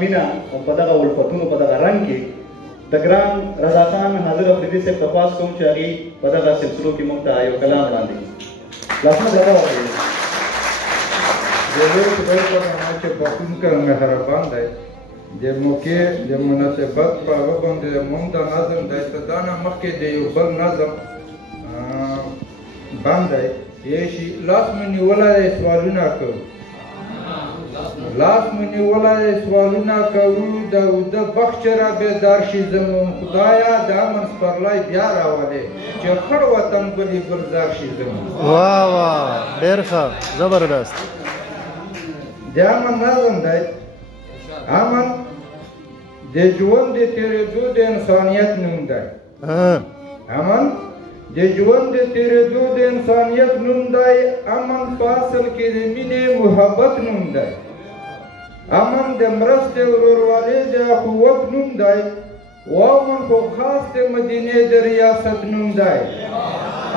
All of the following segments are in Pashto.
مینه او په دغه الفتونو په دغه رنګ کې د ګران رضا خان حاضر افریدي صاحب درخواست کوم چې هغې په دغه سلسلو کې موږ ته یو کلام وړاندې کړي. لاسونه ډډه وکړئ. د لوی خدای په نامه چې بخښونکی مهربان دی، د موقع د مناسبت په هغه باندې موږ دا نظم دی ته دا نه مخکې د یو بل نظم بند دی یې لاس مې نیولی دی سوالونه کوو لاس مې نیولی دی سوالونه کوو د اوده بخت چې را بیدار شي زموږ خدایه د امن سپرلی بیا راولې چې خړ وطن ګلې ګلزار شي زموږ. واه واه ډېر ښه زبردست. د امن نظم دی. امن د ژوند د تېرېدو د انسانیت نوم دی. امن د ژوند د تېرېدو د انسانیت نوم دی. امن په اصل کې د مینې محبت نوم دی. امن د مرستې ورورولۍ د قوت نوم دی. و امن خو خاص د مدینې د ریاست نوم دی.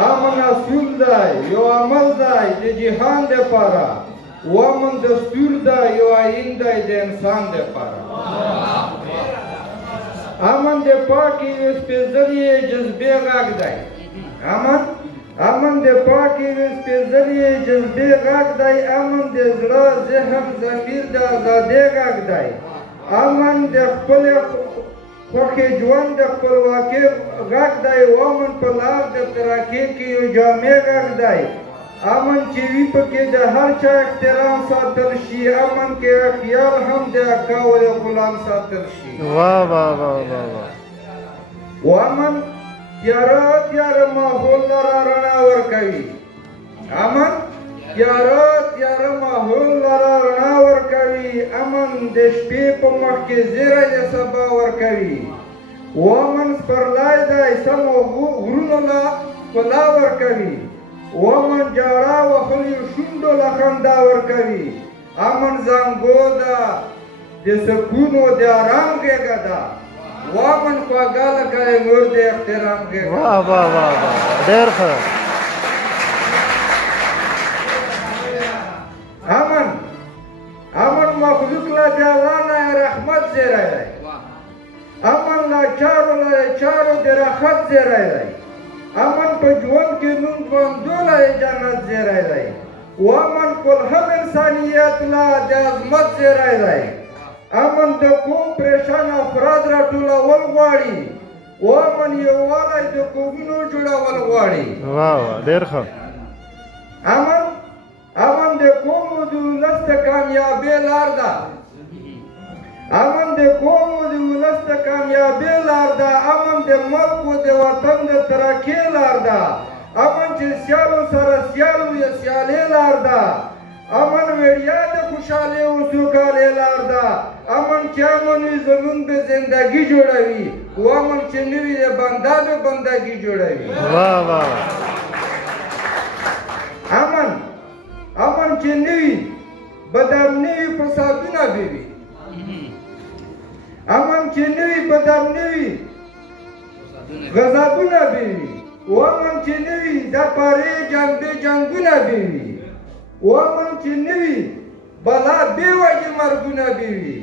امن اصول دی، یو عمل دی د جهان دپاره. و امن دستور دی، یو آیین دی د انسان دپاره. امن د پاکې یو سپېڅلې جذبې غږ دی. امن د پاکې یو سپېڅلې جذبې غږ دی. امن د زړه ذهن ضمیر د ازادۍ غږ دی. امن د خپلې خوښې ژوند د خپلواکۍ غږ دی. و امن په لار د ترقۍ کې یو جامع غږ دی. امن چې وي پکې د هر چا احترام ساتل شي. امن کې خیال هم د اکا و د غلام ساتل شي. واه واه واه واه واه. و امن تیاره تیاره ماحول لره رڼا ورکوي. امن تیاره تیاره ماحول لره رڼا ورکوي. امن د شپې په مخ کې زیری د سبا ورکوي. و امن سپرلی دی سمو غرونو له ښکلا ورکوي. و امن جاړه وهلي شونډو له خندا ورکوي. امن زانګو ده د سکون و د ارام غېږه ده. و امن خواږه لکه د مور د احترام غېږه. واه واه واه واه ډېر ښه. امن مخلوق له د الله نه رحمت زیری دی. امن لاچارو له چارو د راحت زیری دی. امن په ژوند کې نوم ژوندو له جنت زیری دی. و امن کل هم انسانیت له د عظمت زیری دی. امن د قوم پریشان افراد راټولول غواړي. و امن یووالی د قومونو جوړول غواړي. واه واه ډېر ښه. امن د قوم و د ولس د کامیابۍ لار ده. امن د قوم و د ولس د کامیابۍ لار ده. امن د ملک و د وطن د ترقۍ لار ده. امن چې سیالو سره سیال وي سیالۍ لار ده. امن وړیا د خوشحالۍ او سوکالۍ لار ده. امن چې امن وي زمونږ به زندګي جوړوي. و امن چې نه وي د بنده به بندګي جوړوي. واه واه. امن چې نه وي بدامني وي فسادونه به وي. امن چې نه وي بدامني وي غضبونه به وي. و امن چې نه وي د پارې جنګونه به وي. و امن چې نه وي بلا بې وجې مرګونه به وي.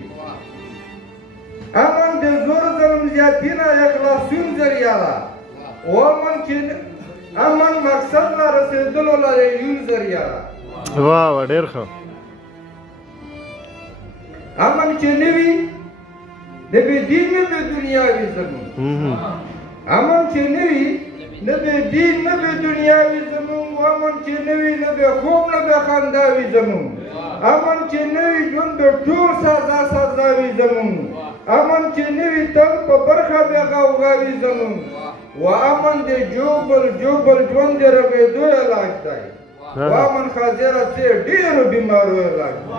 امن د زور ظلم زیاتي نه د خلاصون ذریعه ده. و امن مقصد له رسېدلو له یون ذریعه ده. واه واه ډېر ښه. امن چې نه وي نه به دین نه به دنیا وي زموږ. امن چې نه وي نه به دین نه به دنیا وي زموږ. امن چې نه وي نه به خوب نه به خندا وي زموږ. امن چې نه وي ژوند به ټول سزا وي زموږ. امن چې نه وي تل په برخه به غوغا وي زموږ. و امن د جوبل ژوند د رغېدو علاج دی. و امن حاضره څه ډېرو بیمارو علاج دی.